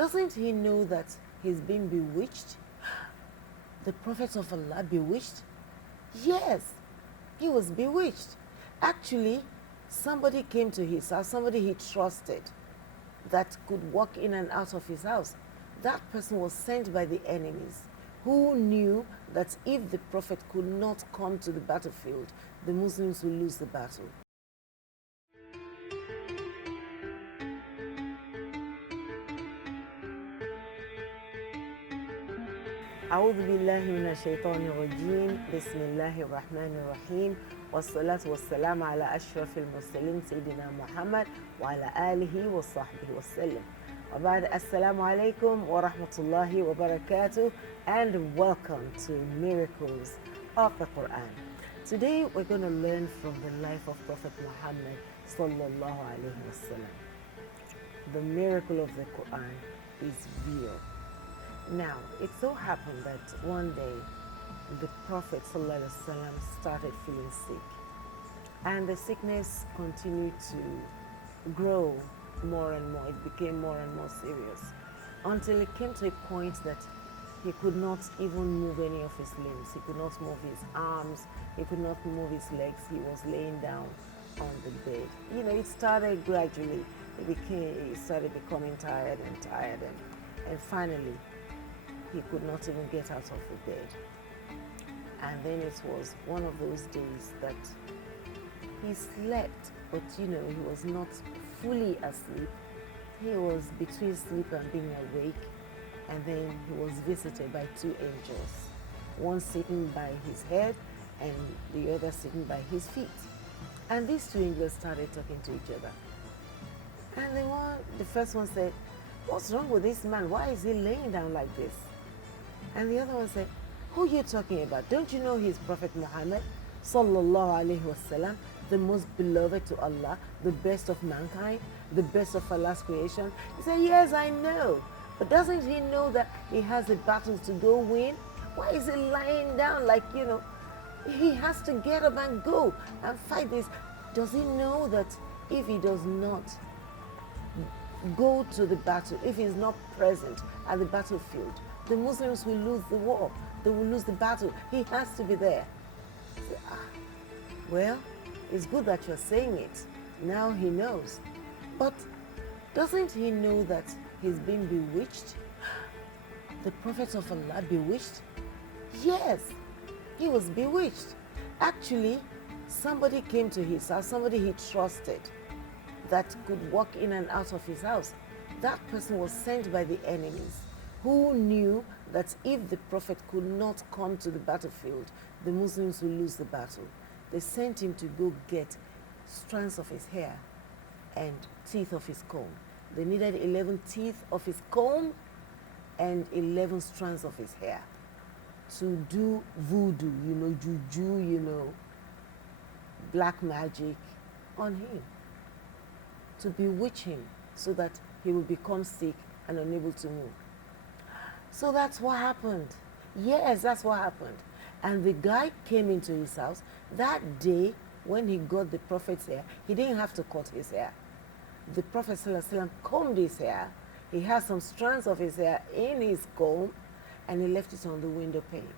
doesn't he know that he's been bewitched? The Prophet of Allah bewitched? Yes, he was bewitched. Actually, somebody came to his house, somebody he trusted that could walk in and out of his house. That person was sent by the enemies who knew that if the Prophet could not come to the battlefield, the Muslims will lose the battle. أعوذ بالله من الشيطان الرجيم بسم الله الرحمن الرحيم والصلاة والسلام على أشرف المرسلين سيدنا محمد وعلى آله وصحبه وسلم وبعد السلام عليكم ورحمة الله وبركاته and welcome to Miracles of the Quran. Today we're going to learn from the life of Prophet Muhammad sallallahu alaihi wasallam. The miracle of the Quran is real. Now, it so happened that one day the Prophet ﷺ started feeling sick, and the sickness continued to grow more and more. It became more and more serious until it came to a point that he could not even move any of his limbs. He could not move his arms. He could not move his legs. He was laying down on the bed. You know, it started gradually. He started becoming tired, and finally, he could not even get out of the bed. And then it was one of those days that he slept, but he was not fully asleep. He was between sleep and being awake, and then he was visited by two angels, one sitting by his head and the other sitting by his feet. And these two angels started talking to each other. And the first one said, "What's wrong with this man? Why is he laying down like this?" And the other one said, "Who are you talking about? Don't you know he's Prophet Muhammad sallallahu alaihi wasallam, the most beloved to Allah, the best of mankind, the best of Allah's creation?" He said, "Yes, I know. But doesn't he know that he has a battle to go win? Why is he lying down like, he has to get up and go and fight this? Does he know that if he does not go to the battle, if he's not present at the battlefield, the Muslims will lose the war, they will lose the battle. He has to be there." I said, well, it's good that you're saying it. Now he knows. But doesn't he know that he's been bewitched? The Prophet of Allah bewitched? Yes, he was bewitched. Actually, somebody came to his house, somebody he trusted that could walk in and out of his house. That person was sent by the enemies who knew that if the Prophet could not come to the battlefield, the Muslims will lose the battle. They sent him to go get strands of his hair and teeth of his comb. They needed 11 teeth of his comb and 11 strands of his hair to do voodoo, juju, black magic on him, to bewitch him so that he will become sick and unable to move. So that's what happened. Yes, that's what happened. And the guy came into his house. That day, when he got the Prophet's hair, he didn't have to cut his hair. The Prophet ﷺ combed his hair. He had some strands of his hair in his comb, and he left it on the window pane.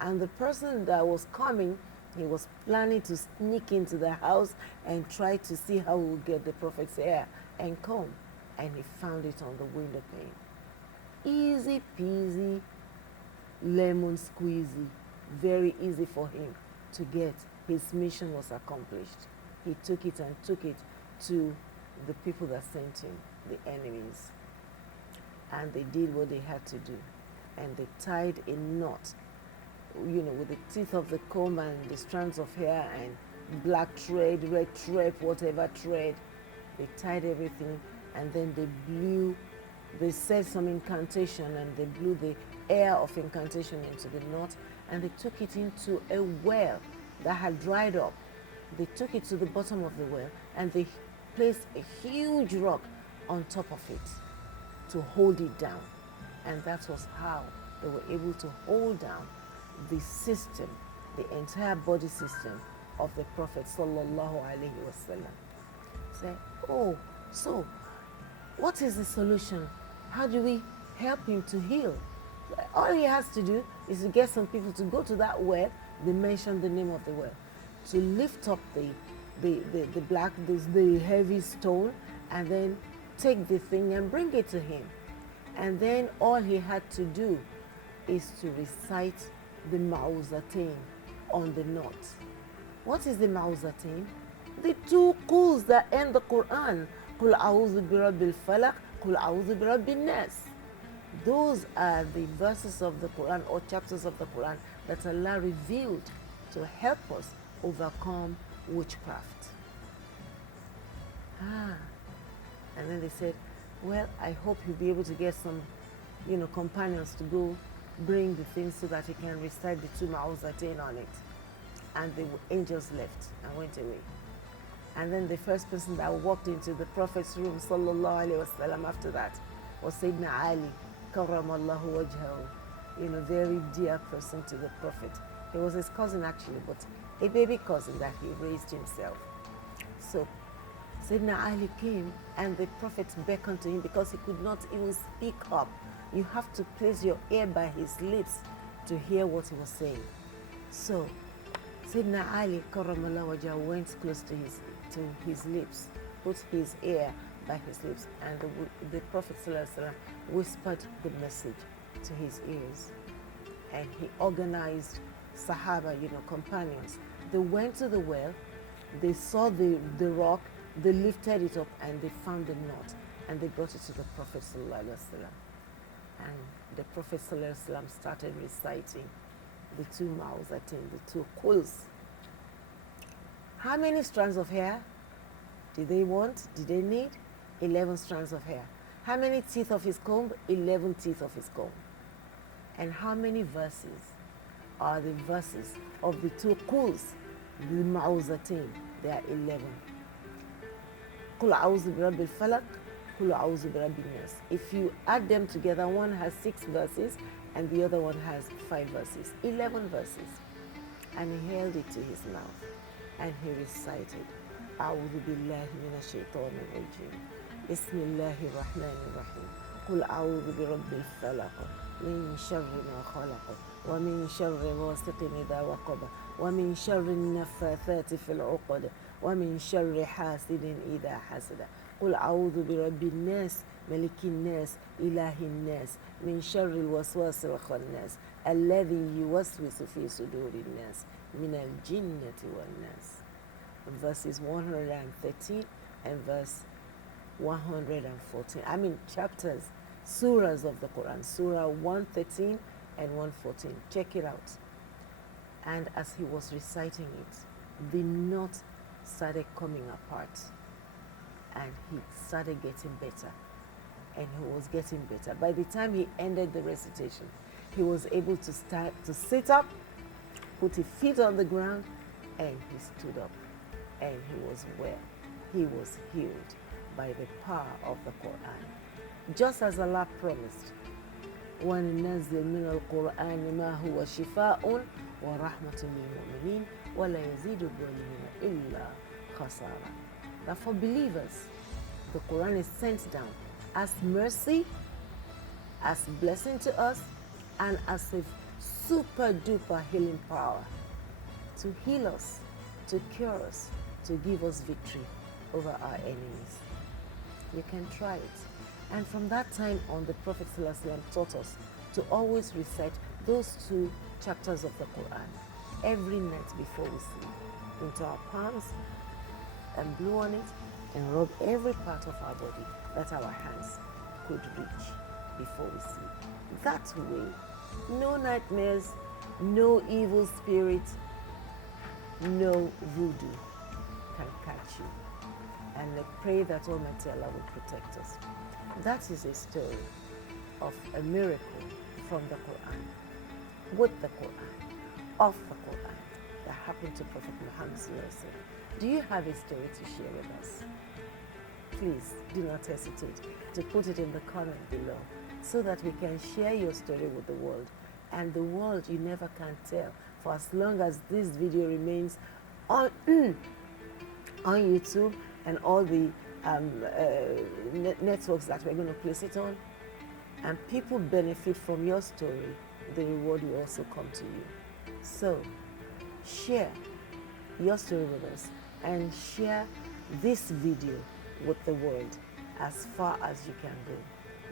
And the person that was coming, he was planning to sneak into the house and try to see how he would get the Prophet's hair and comb. And he found it on the window pane. Easy peasy, lemon squeezy, very easy for him to get. His mission was accomplished. He took it to the people that sent him, the enemies. And they did what they had to do. And they tied a knot, with the teeth of the comb and the strands of hair and black thread, red thread, whatever thread. They tied everything, and then they said some incantation, and they blew the air of incantation into the knot, and they took it into a well that had dried up. They took it to the bottom of the well, and they placed a huge rock on top of it to hold it down. And that was how they were able to hold down the system, the entire body system of the Prophet sallallahu alaihi wasallam. Say, "Oh, so what is the solution? How do we help him to heal? All he has to do is to get some people to go to that well. They mention the name of the well, to lift up the heavy stone, and then take the thing and bring it to him. And then all he had to do is to recite the Ma'uzatain on the knot. What is the Ma'uzatain? The two quls that end the Quran. Qul a'udhu bi rabbil falaq, qul a'udhu bi rabbin nas. Those are the verses of the Quran or chapters of the Quran that Allah revealed to help us overcome witchcraft. And then they said, well, I hope you'll be able to get some, companions to go bring the things so that he can recite the two Ma'uzatain on it. And the angels left and went away. And then the first person that walked into the Prophet's room, sallallahu alaihi wasallam, after that was Sayyidina Ali, karramallahu wajhahu, very dear person to the Prophet. He was his cousin actually, but a baby cousin that he raised himself. So Sayyidina Ali came and the Prophet beckoned to him because he could not even speak up. You have to place your ear by his lips to hear what he was saying. So Sayyidina Ali karramallahu wajhahu went close to his lips, put his ear by his lips, and the Prophet ﷺ whispered the message to his ears. And he organized Sahaba, companions. They went to the well, they saw the rock, they lifted it up, and they found the knot, and they brought it to the Prophet ﷺ. And the Prophet ﷺ started reciting the two Ma'uzatain, the two quls. How many strands of hair did they want? Did they need? 11 strands of hair. How many teeth of his comb? 11 teeth of his comb. And how many verses are the verses of the two quls, the Ma'uzatain? There are 11. Qul a'udhu bi rabbil falaq, qul a'udhu bi rabbin nas. If you add them together, one has 6 verses and the other one has 5 verses. 11 verses. And he held it to his mouth and he recited, A'udhu billahi minash shaitanir rajim. Bismillahir rahmanir rahim. Qul a'udhu bi rabbil falaq, min sharri ma khalaq, wa min sharri ghasiqin idha waqab, wa min sharri an-naffathati fil 'uqad, wa min sharri hasidin idha hasada. Qul a'udhu bi rabbin nas, malikin nas, ilahin nas, min sharri al-waswasil khannas, alladhi yuwaswisu fi sudurin nas, min al-jinnati wan nas. Verses 113 and verse 114. Chapters, surahs of the Quran. Surah 113 and 114. Check it out. And as he was reciting it, the knot started coming apart. And he started getting better. And he was getting better. By the time he ended the recitation, he was able to start to sit up, put his feet on the ground, and he stood up. And he was well. He was healed by the power of the Quran. Just as Allah promised, وَنَنَزِّلْ مِنَ الْقُرْآنِ مَا هُوَ شِفَاءٌ وَرَحْمَةٌ لِلْمُؤْمِنِينَ وَلَا يَزِيدُ الظَّالِمِينَ إِلَّا خَسَارًا. That for believers, the Quran is sent down as mercy, as blessing to us, and as a super duper healing power to heal us, to cure us, to give us victory over our enemies. You can try it. And from that time on, the Prophet ﷺ taught us to always recite those 2 chapters of the Quran every night before we sleep into our palms and blow on it and rub every part of our body that our hands could reach before we sleep. That way, no nightmares, no evil spirit, no voodoo can catch you. And I pray that Almighty Allah will protect us. That is a story of a miracle from the Quran, with the Quran, of the Quran, that happened to Prophet Muhammad. Do you have a story to share with us? Please do not hesitate to put it in the comment below so that we can share your story with the world. And the world, you never can tell. For as long as this video remains on, on YouTube and all the networks that we're going to place it on, and people benefit from your story, the reward will also come to you. So share your story with us and share this video with the world as far as you can go.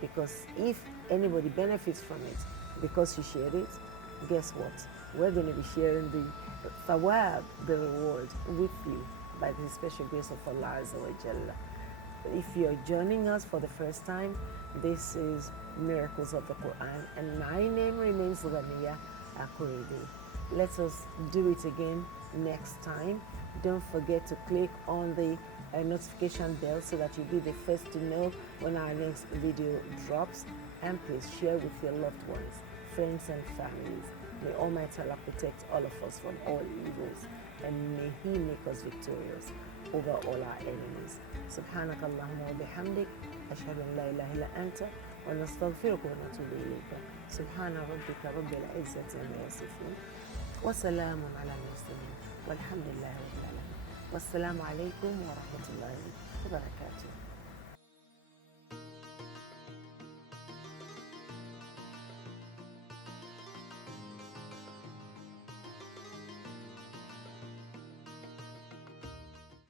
Because if anybody benefits from it because you shared it, guess what? We're going to be sharing the thawab, the reward, with you by the special grace of Allah Azza wa Jalla. If you're joining us for the first time, this is Miracles of the Quran, and my name remains Ganiat Akorede. Let us do it again next time. Don't forget to click on the notification bell so that you'll be the first to know when our next video drops. And please share with your loved ones, friends and families. May Almighty Allah protect all of us from all evils, and may He make us victorious over all our enemies. سبحانك اللهم وبحمدك أشهد أن لا إله إلا أنت ونستغفرك ونتوب إليك. سبحان ربك رب العزة عما يصفون وسلام على المرسلين والحمد لله رب العالمين. والسلام عليكم ورحمة الله وبركاته.